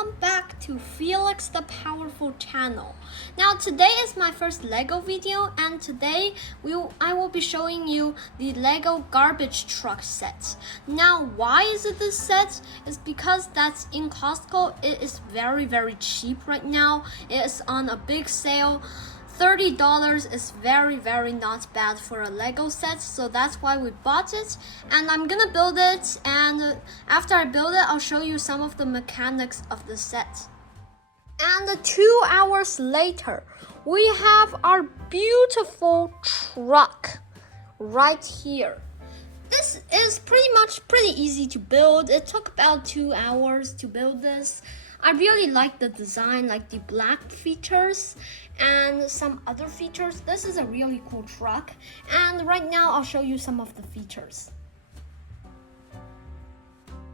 welcome back to Felix the Powerful channel. Now today is my first Lego video, and today I will be showing you the Lego garbage truck set. Now why is it this set? It's because that's in Costco. It is very cheap right now. It is on a big sale. $30 is very not bad for a Lego set, so that's why we bought it. And I'm gonna build it, and after I build it, I'll show you some of the mechanics of the set. And 2 hours later, we have our beautiful truck right here. This is pretty easy to build. It took about 2 hours to build this. I really like the design, like the black features and some other features. This is a really cool truck, and right now I'll show you some of the features.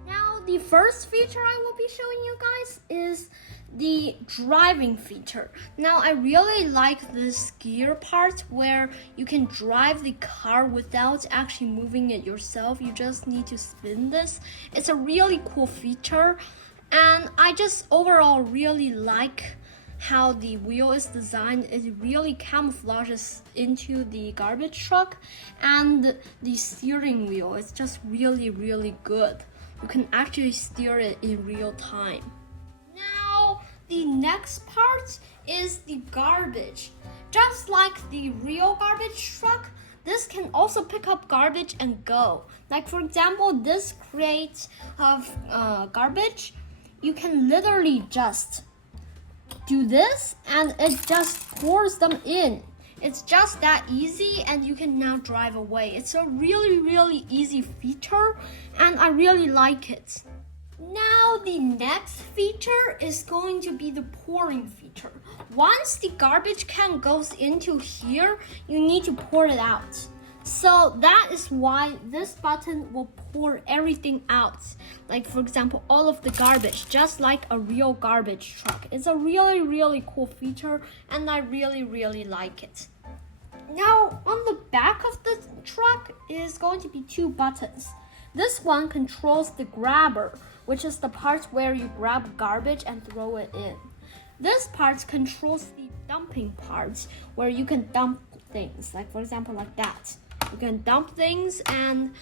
Now the first feature I will be showing you guys is the driving feature. Now I really like this gear part where you can drive the car without actually moving it yourself. You just need to spin this. It's a really cool feature. And I just overall really like how the wheel is designed. It really camouflages into the garbage truck, and the steering wheel is just really good. You can actually steer it in real time. Now the next part is the garbage. Just like the real garbage truck, this can also pick up garbage and go. Like for example, this crate of garbage, you can literally just do this and it just pours them in. It's just that easy, and you can now drive away. It's a really easy feature, and I really like it. Now the next feature is going to be the pouring feature. Once the garbage can goes into here, you need to pour it out. So that is why this button will pour everything out. Like for example, all of the garbage, just like a real garbage truck. It's a really cool feature, and I really like it. Now on the back of the truck is going to be 2 buttons. This one controls the grabber, which is the part where you grab garbage and throw it in. This part controls the dumping part, where you can dump things, like for example like that. You can dump things, and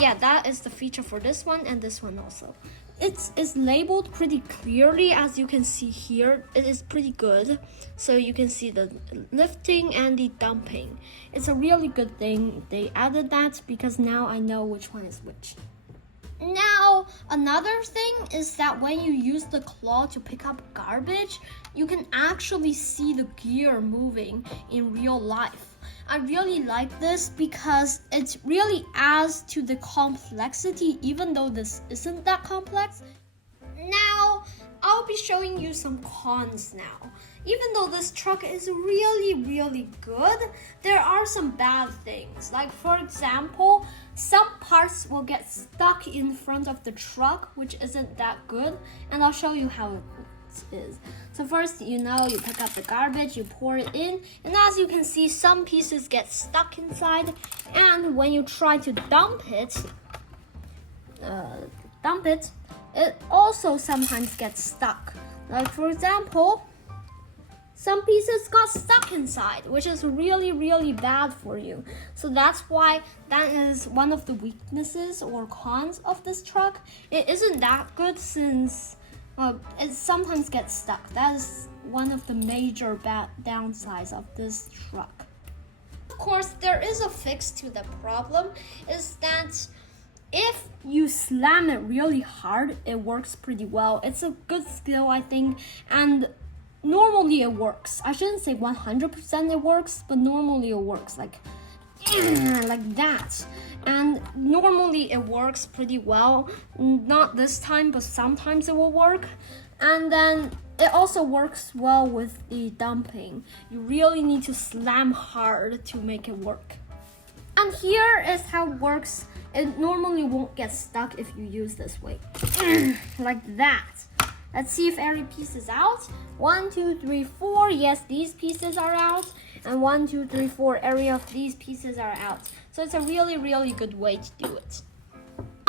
yeah, that is the feature for this one and this one also. It's labeled pretty clearly, as you can see here. It is pretty good, so you can see the lifting and the dumping. It's a really good thing they added that, because now I know which one is which. Now, another thing is that when you use the claw to pick up garbage, you can actually see the gear moving in real life. I really like this because it really adds to the complexity, even though this isn't that complex. Now, I'll be showing you some cons now. Even though this truck is really good, there are some bad things. Like for example, some parts will get stuck in front of the truck, which isn't that good, and I'll show you how it is. So first, you pick up the garbage, you pour it in, and as you can see, some pieces get stuck inside, and when you try to dump it, it also sometimes gets stuck. Like for example, some pieces got stuck inside, which is really bad for you. So that's why that is one of the weaknesses or cons of this truck. It isn't that good since it sometimes gets stuck. That is one of the major bad downsides of this truck. Of course, there is a fix to the problem, is that if you slam it really hard, it works pretty well. It's a good skill, I think, and normally it works. I shouldn't say 100% it works, but normally it works like that. And normally it works pretty well. Not this time, but sometimes it will work. And then it also works well with the dumping. You really need to slam hard to make it work. And here is how it works. It normally won't get stuck if you use this way. Like that. Let's see if every piece is out. 1, 2, 3, 4. Yes, these pieces are out. And 1, 2, 3, 4. Every of these pieces are out. So it's a really good way to do it.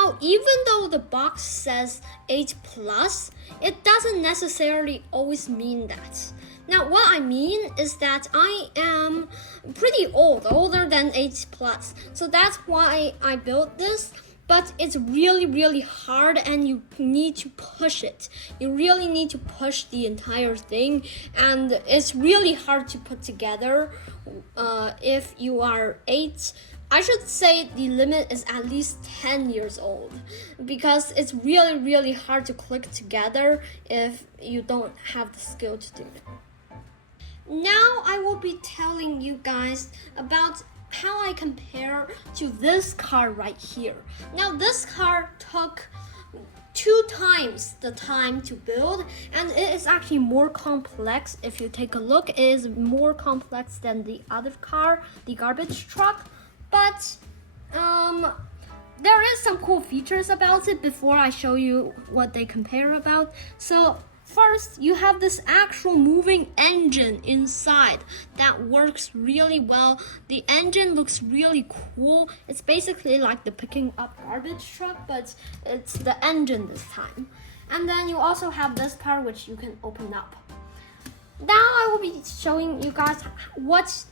Now, even though the box says 8 plus, it doesn't necessarily always mean that. Now, what I mean is that I am pretty old, older than 8 plus. So that's why I built this. But it's really, really hard and you need to push it. You really need to push the entire thing. And it's really hard to put together if you are 8. I should say the limit is at least 10 years old because it's really, really hard to click together if you don't have the skill to do it. Now I will be telling you guys about how I compare to this car right here. Now this car took 2 times the time to build, and it is actually more complex. If you take a look, it is more complex than the other car, the garbage truck. But there is some cool features about it before I show you what they compare about. So first, you have this actual moving engine inside that works really well. The engine looks really cool. It's basically like the picking up garbage truck, but it's the engine this time. And then you also have this part which you can open up. Now I will be showing you guys which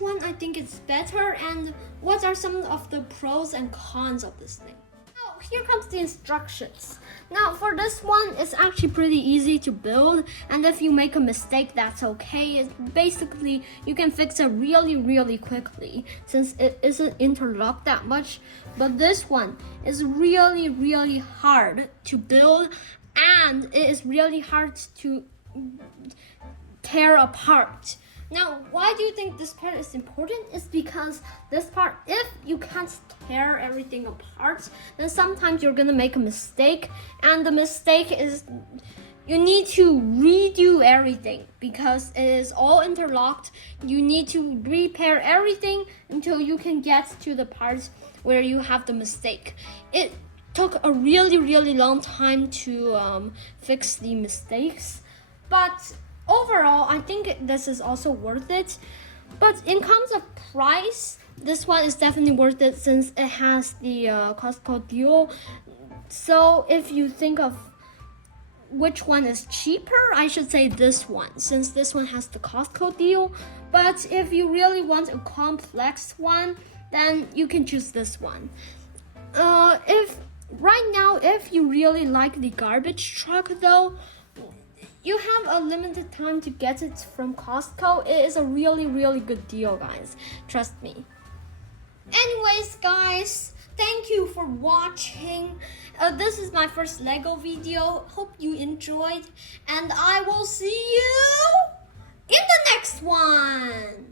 one I think is better and what are some of the pros and cons of this thing. Now, here comes the instructions. Now for this one, it's actually pretty easy to build, and if you make a mistake, that's okay. Basically, you can fix it really, really quickly since it isn't interlocked that much. But this one is really, really hard to build, and it is really hard to tear apart. Now, why do you think this part is important? It's because this part, if you can't tear everything apart, then sometimes you're gonna make a mistake, and the mistake is you need to redo everything because it is all interlocked. You need to repair everything until you can get to the part where you have the mistake. It took a really, really long time to fix the mistakes, but overall, I think this is also worth it. But in terms of price, this one is definitely worth it since it has the Costco deal. So if you think of which one is cheaper, I should say this one, since this one has the Costco deal. But if you really want a complex one, then you can choose this one. If you really like the garbage truck though, you have a limited time to get it from Costco. It is a really, really good deal, guys. Trust me. Anyways, guys, thank you for watching. This is my first Lego video. Hope you enjoyed, and I will see you in the next one.